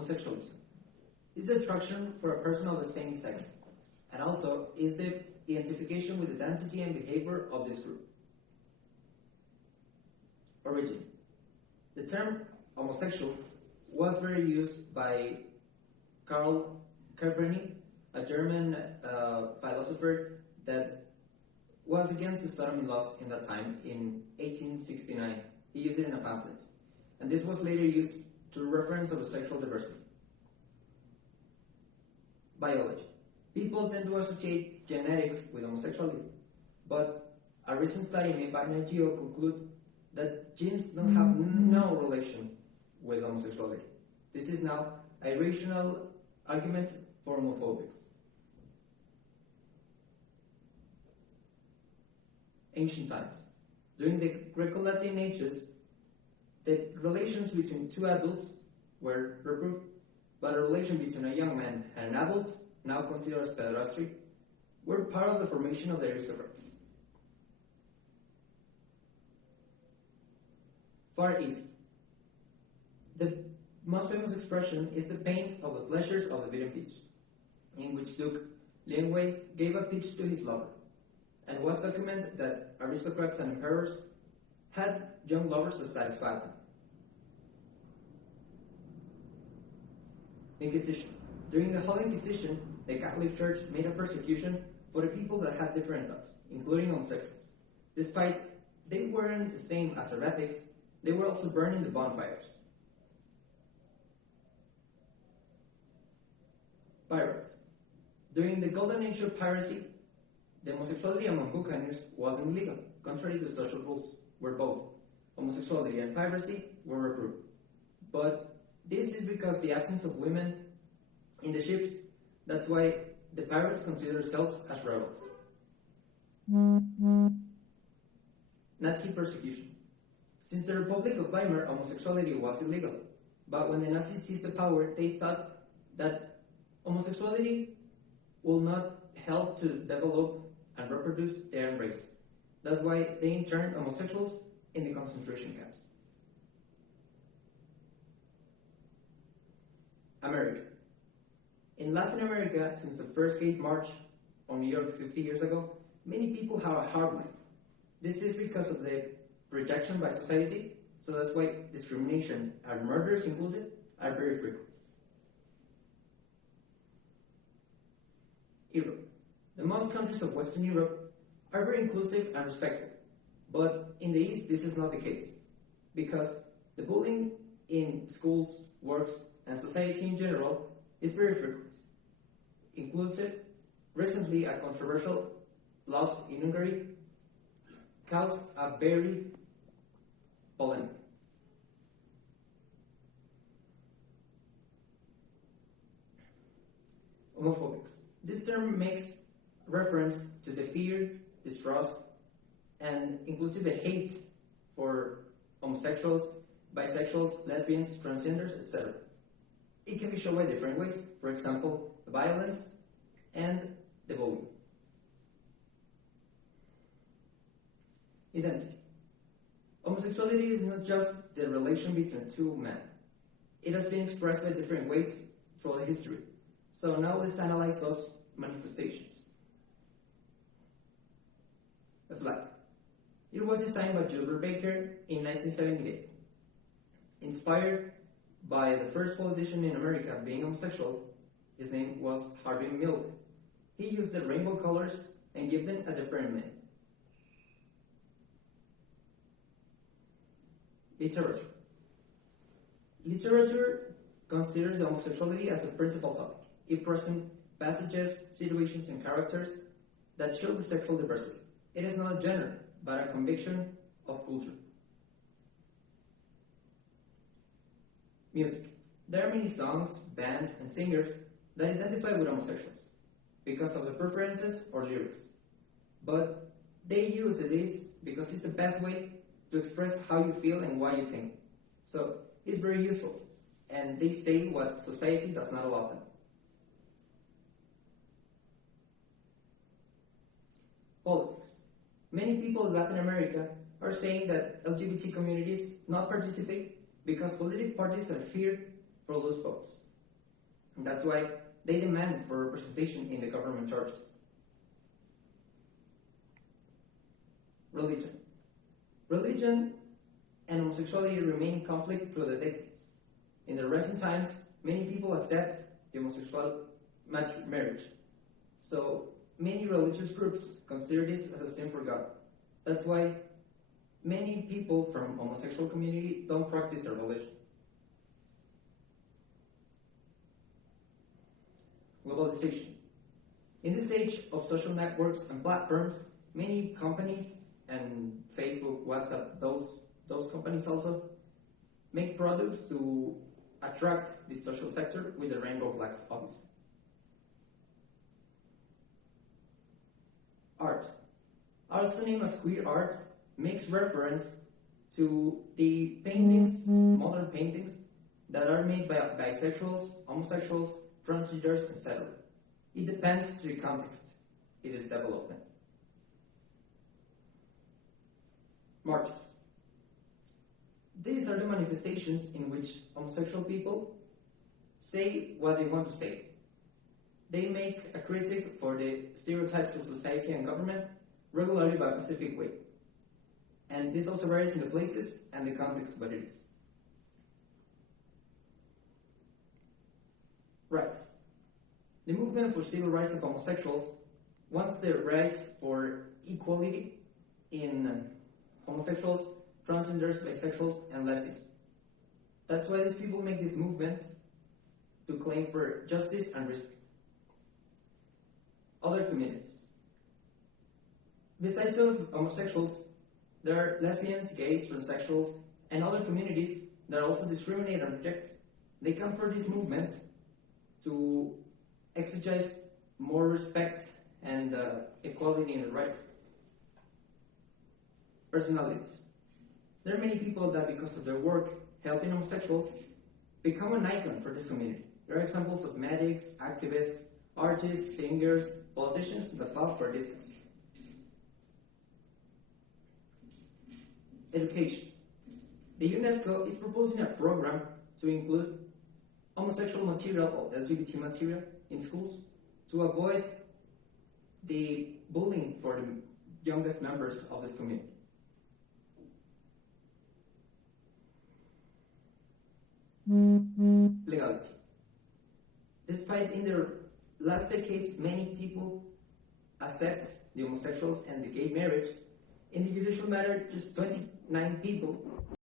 Homosexualism is the attraction for a person of the same sex, and also is the identification with the identity and behavior of this group. Origin. The term homosexual was very used by Karl Kerpeni, a German philosopher that was against the sodomy laws in that time in 1869. He used it in a pamphlet, and this was later used to reference homosexual diversity. Biology. People tend to associate genetics with homosexuality, but a recent study made by an NGO conclude that genes don't have no relation with homosexuality. This is now a rational argument for homophobics. Ancient times. During the Greco-Latin ages, the relations between two adults were reproved, but a relation between a young man and an adult, now considered as pederasty, were part of the formation of the aristocrats. Far East. The most famous expression is the pain of the pleasures of the beaten peach, in which Duke Lianwei gave a peach to his lover, and was documented that aristocrats and emperors had young lovers that satisfied them. Inquisition. During the Holy Inquisition, the Catholic Church made a persecution for the people that had different thoughts, including homosexuals. Despite they weren't the same as heretics, they were also burned in the bonfires. Pirates. During the golden age of piracy, the homosexuality among buccaneers wasn't illegal, contrary to social rules, where both homosexuality and piracy were reproved. But this is because the absence of women in the ships. That's why the pirates consider themselves as rebels. Nazi persecution. Since the Republic of Weimar, homosexuality was illegal. But when the Nazis seized the power, they thought that homosexuality will not help to develop and reproduce their own race. That's why they interned homosexuals in the concentration camps. America. In Latin America, since the first gay march on New York 50 years ago, many people have a hard life. This is because of the rejection by society, so that's why discrimination and murders inclusive are very frequent. Europe. The most countries of Western Europe are very inclusive and respectful, but in the East this is not the case, because the bullying in schools, works, and society in general is very frequent. Inclusive. Recently, a controversial law in Hungary caused a very polemic. Homophobics. This term makes reference to the fear, distrust, and inclusive the hate for homosexuals, bisexuals, lesbians, transgenders, etc. It can be shown by different ways. For example, the violence and the bullying. Identity. Homosexuality is not just the relation between two men. It has been expressed by different ways throughout history. So now let's analyze those manifestations. The flag. It was designed by Gilbert Baker in 1978. Inspired by the first politician in America being homosexual, his name was Harvey Milk. He used the rainbow colors and gave them a different meaning. Literature. Literature considers homosexuality as the principal topic. It presents passages, situations, and characters that show the sexual diversity. It is not a genre, but a conviction of culture. Music. There are many songs, bands, and singers that identify with homosexuals because of the preferences or lyrics. But they use this because it's the best way to express how you feel and why you think. So it's very useful, and they say what society does not allow them. Politics. Many people in Latin America are saying that LGBT communities not participate because political parties are feared for those votes. And that's why they demand for representation in the government charges. Religion. Religion and homosexuality remain in conflict through the decades. In the recent times, many people accept the homosexual marriage. So many religious groups consider this as a sin for God. That's why many people from homosexual community don't practice their religion. Globalization. In this age of social networks and platforms, many companies and Facebook, WhatsApp, those companies also make products to attract the social sector with the rainbow flags, obviously. Art. Also named as queer art, makes reference to the paintings, modern paintings, that are made by bisexuals, homosexuals, transgenders, etc. It depends to the context it is development. Marches. These are the manifestations in which homosexual people say what they want to say. They make a critique for the stereotypes of society and government regularly by a specific way. And this also varies in the places and the context but it is. Rights. The movement for civil rights of homosexuals wants the rights for equality in homosexuals, transgenders, bisexuals, and lesbians. That's why these people make this movement to claim for justice and respect. Other communities. Besides of homosexuals, there are lesbians, gays, transsexuals, and other communities that also discriminate and reject. They come for this movement to exercise more respect and equality in the rights. Personalities. There are many people that, because of their work helping homosexuals, become an icon for this community. There are examples of medics, activists, artists, singers, politicians that fought for this cause. Education. The UNESCO is proposing a program to include homosexual material or LGBT material in schools to avoid the bullying for the youngest members of this community. Legality. Despite in the last decades many people accept the homosexuals and the gay marriage, in the judicial matter just 29 people